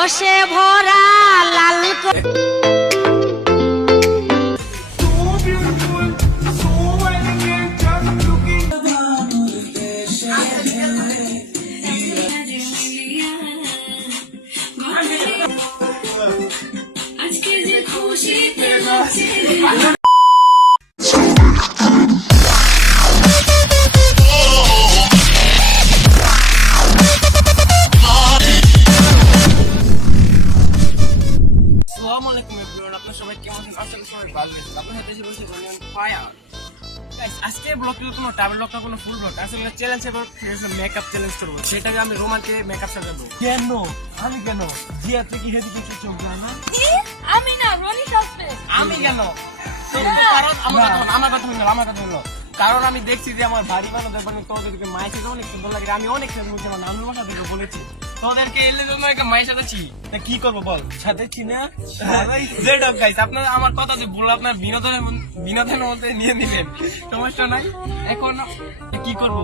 রসে ভরা লাল আজকে যে খুশিতে ফায়ার আজকে কোনো ট্রাভেল ব্লগ কোনো ফুল ব্লগ আসলে চ্যালেঞ্জ এবার মেকআপ চ্যালেঞ্জ করব। সেটাকে আমি রোমানকে মেকআপ সাজাবো কেন? আমি কেন? জিয়া থেকে হেদিকে কিছু চোখ যায় না? আমি না রনি সাজবে আমি কেন? কারণ আমার কথা হলো, আমার কথা হলো কারণ আমি দেখছি যে আমার বাড়ি বানো দেখবেন তোদেরকে মায়ের সাথে অনেক সুন্দর লাগে। আমি অনেক সুন্দর বলছি আমার নানুর বাসা থেকে বলেছি। তোদেরকে এলে জন্য একটা মায়ের সাথে ছি তা কি করব বল? সাথে চিনা অফ গাইস আপনার আমার কথা যে বলল আপনার বিনোদনের বিনোদনের মধ্যে নিয়ে নিলেন। সমস্যা নাই। এখন কি করব?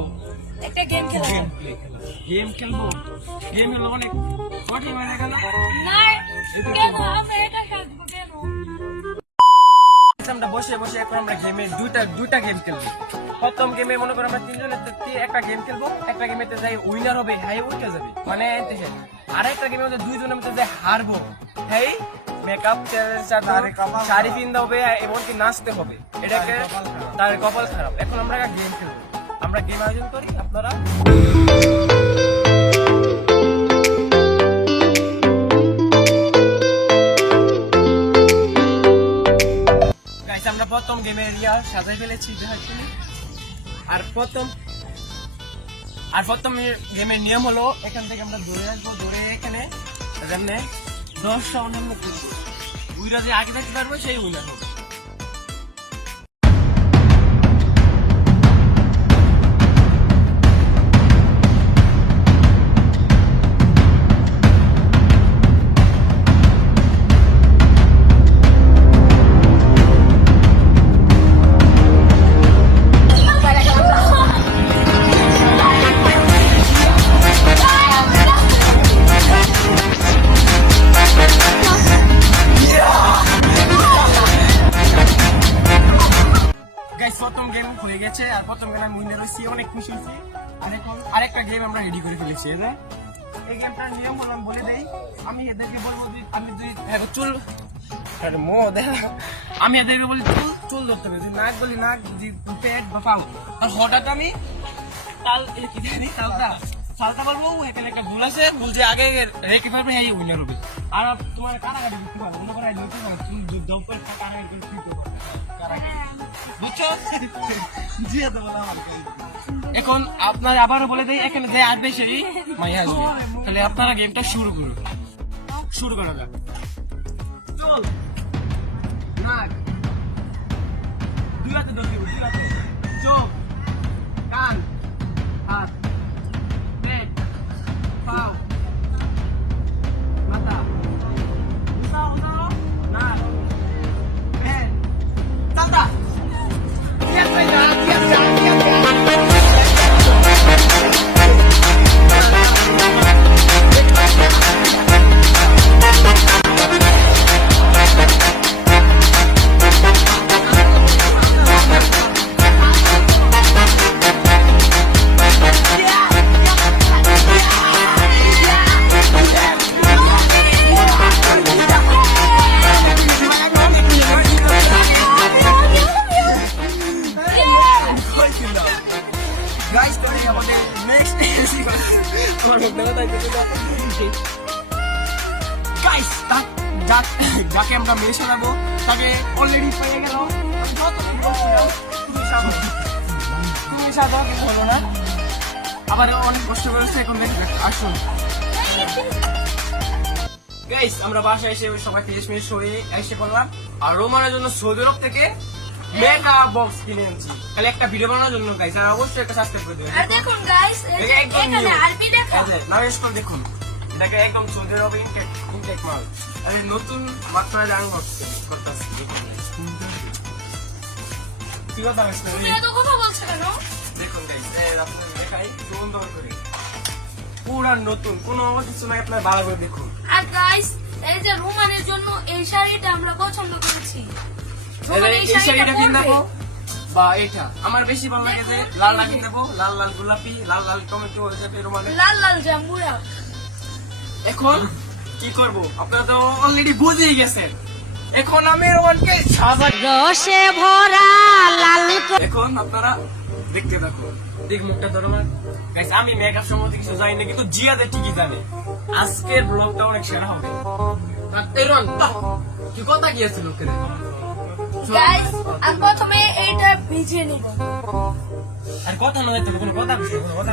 একটা গেম খেলা। গেম খেলব? গেম হলো অনেক কঠিন হয়ে গেল। না কেন? আমরা এটা খেলব আমরা বসে বসে এখন আমরা গেমে দুইটা দুইটা গেম খেলব। প্রথম গেমে মনে করো আমরা তিনজনের একটা গেম খেলব একটা গেমেতে যাই উইনার হবে হাই উঠে যাবে। মানে দেখেন আরেকটা গেমের মধ্যে দুইজনের মধ্যে যে হারবো। হেই মেকআপ শাড়ি পিনতে হবে এমনকি নাচতে হবে। এটাকে তার কপাল খারাপ। এখন আমরা একটা গেম খেলব। আমরা গেম আয়োজন করি আপনারা? প্রথম গেমের ইয়া সাজাই ফেলেছি আর প্রথম আর প্রথম গেমের নিয়ম হলো এখান থেকে আমরা দৌড়ে আসব, দৌড়ে এখানে দশটা অন্যান্য করব উইরা যে আগে থাকতে পারব, সেই উইনার হবে। প্রথম গেম হয়ে গেছে আর প্রথম গেম আমি উইনার অনেক খুশি হয়েছি। আরেকটা গেম আমরা রেডি করে ফেলেছি। এই গেমটার নিয়ম হলো আমি বলে দেই আমি এদেরকে বলব আমি দুই হ্যাঁ, চুল। আরে মো দেখা আমি এদেরকে বলি চুল চুল ধরতে হবে। যদি নাক বলি নাক যদি পেট বা পাও আর হঠাৎ আমি তাল কি জানি তালটা। তালটা বলব এখানে একটা ভুল আছে। ভুল যে আগে রেখে পারবে এই উইনার হবে। আর তোমার কারাগারি মনে করে তুমি করে বুঝছ? এখন আপনার আবারও বলে দেই এখানে যে আসবে সেই মাই আসবে। তাহলে আপনারা গেমটা শুরু করুন। শুরু করা যাক। চল। নাক দুই হাতে ধরতে দুই হাতে চোখ কান হাত পেট পাও যাকে আমরা মেয়ে সাজাবো তাকে অলরেডি পেয়ে গেল। তুমি সাজো হলো না। আবার অনেক কষ্ট করেছে এখন দেখ আসুন গাইস আমরা বাসায় এসে সবাই তিরিশ মিনিট এসে করলাম আর রোমানের জন্য সৌদি আরব থেকে মেগা বক্স কিনে আনছি খালি একটা ভিডিও বানানোর জন্য গাইস আর অবশ্যই একটা সাবস্ক্রাইব করে দেবেন। আর দেখুন গাইস একদম আরবি দেখা। দেখুন। এটাকে একদম সৌদি আরব ইনটেক ইনটেক মাল। নতুন করতেছি কি কথা এত কথা বলছো কেন? দেখুন গাইস দেখাই সুন্দর করে। পুরা নতুন কোনো কিছু নাই আপনার ভালো করে দেখুন। আর গাইস এই যে রোমানের জন্য এই শাড়িটা আমরা পছন্দ করেছি। এই শাড়িটা কিনবো বা এটা আমার বেশি ভালো লাগে যে লাল লাল দেবো লাল লাল গোলাপি লাল লাল টমেটো হয়ে যাবে রোমানে লাল লাল জাম্বুরা এখন কি করব? আপনারা তো অলরেডি বুঝেই গেছেন। এখন আমি রোহনকে সাজা রসে ভরা লাল এখন আপনারা দেখতে থাকুন। দেখ মুখটা ধরো আমার গাইস আমি মেকআপ সম্বন্ধে কিছু জানি না কিন্তু জিয়াদের ঠিকই জানে। আজকের ব্লগটা অনেক সেরা হবে। তেরন কি কথা গিয়েছিল লোকের? গাইস আমি প্রথমে আর কথা যাইতে কোনো কথা কোনো কথা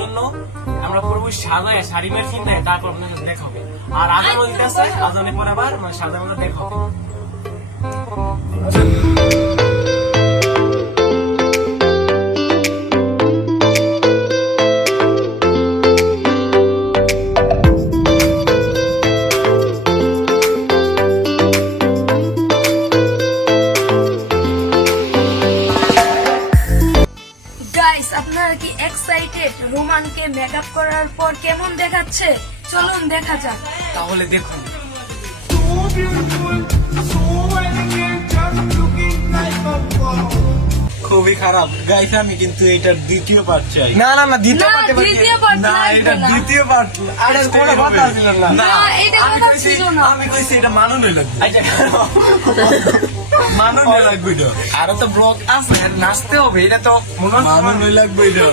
জন্য আমরা পুরো সাজায় শাড়ি মেরে চিন্তায় তারপর আপনাদের আর আজান দিতে আছে আজানের পর আবার মানে সাজার মধ্যে দেখা এক্সাইটেড রোমানকে মেকআপ করার পর কেমন দেখাচ্ছে? চলুন দেখা যাক। তাহলে দেখুন। খুবই খারাপ। গাইস আমি কিন্তু এটার দ্বিতীয় পার্ট চাই। না না না দ্বিতীয় না পার্টে দ্বিতীয় পার্ট না এটা দ্বিতীয় পার্ট আরে কোনো কথা ছিল না। না, এটা কথা ছিল না। আমি কইছি এটা মাননে লাগবে। আচ্ছা মাননে লাগবে এটা। আরও তো ব্লগ আছে নাচতে হবে এটা তো মাননে লাগবে এটা।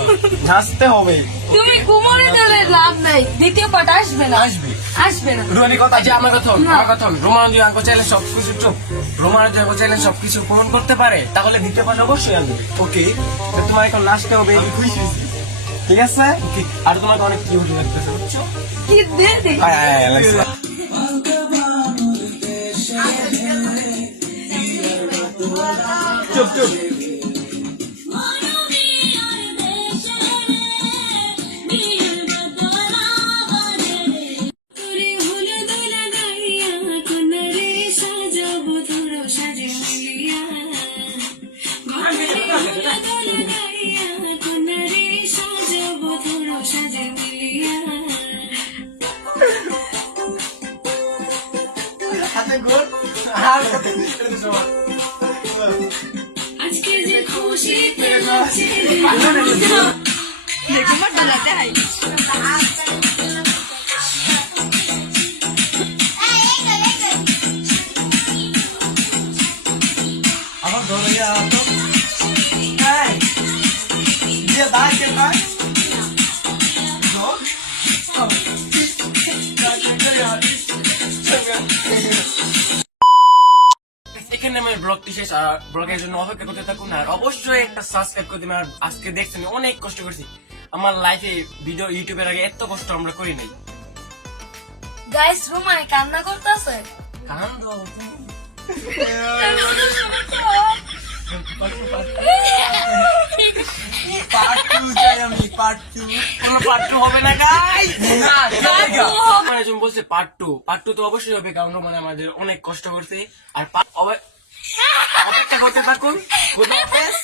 নাচতে হবে। তুমি কুমোরে দিলে লাভ নাই। দ্বিতীয় পার্ট আসবে না। আসবে। আসবে না। কথা যে আমার কথা না। আমার কথা রোমানজি আঙ্ক চাইলে সবকিছু চুপ। রোমানজি আঙ্ক চাইলে সবকিছু পূরণ করতে পারে। তাহলে দ্বিতীয় পাঠ অবশ্যই আসবে ওকে তোমার এখন নাচতে হবে। খুশি। ঠিক আছে? আর তোমাকে অনেক কিউট লাগতেছে বুঝছ? কি দে দে। আয় আয় আয় লাগছে চুপ চুপ। আজকে যে খুশিতে নাচে আমার শেষ আর ব্লগের জন্য অপেক্ষা করতে থাকুন আর অবশ্যই একটা সাবস্ক্রাইব করে দিবেন। আর আজকে দেখছেন অনেক কষ্ট করছি। আমার লাইফে ভিডিও ইউটিউবের আগে এত কষ্ট আমরা করি নাই। গাইস রুমায় কান্না করতেছে? মানে বলছে পার্ট টু পার্ট টু তো অবশ্যই হবে কারণ মানে আমাদের অনেক কষ্ট করছে। আর অপেক্ষা করতে থাকুন। খুদা হাফেজ